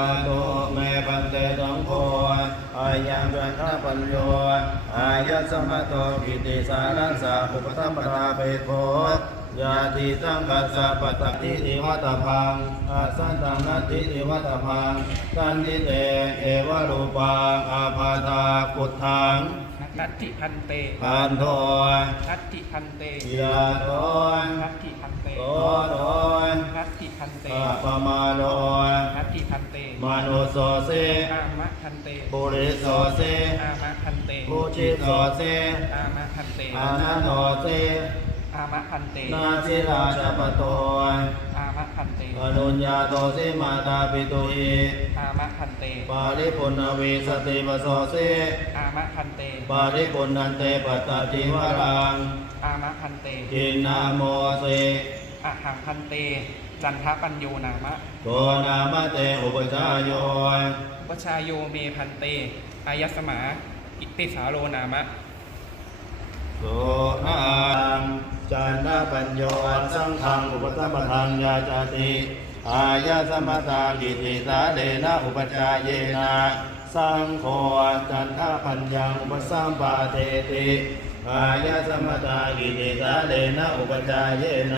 อาโตเมปันเตสังโฆอายังกันทปัญโยอายะสมะโตกิติสารัสสะอุปตัมปทาเปโคยาติสังกัสสะปตติติวัตพังอาสันตังนัตติติวัตพังสันติเตเอวรูปังอาภาธาปุถทังนัตถิพันเตพันโทนัตถิพันเตยาโตนัตถิพันเตโตโตนัตถิพันเตอาปมาโนนัตถิพันเต มโนโสเสอามะพันเตปุริโสเสอามะพันเตมุจิโสเสอามะพันเตอานาโนเสอามะพันเตนาสิราชปโตอามะพันเตอนุญญาโตสิมาตาปิตุอิอามะพันเตปาริปุณเวสติปโสเสอามะพันเตปาริปุณนันเตปัตตติวรังอามะพันเตกินนาโมเส อะหังพันเต จันทปัญโยนามะโกนามเตอุปชายโยวชายโยเมพันเตอายสมาอิติสาโรนามะโสหังจันทปัญโยอันสังฆังอุปสัมปทังยาจาติอายะสมตากิติสาเลนะอุปจายเยนะสังโฆจันทปัญญังอุปสัมปาเทติอายะสมตากิติสาเลนะอุปจายเยนะ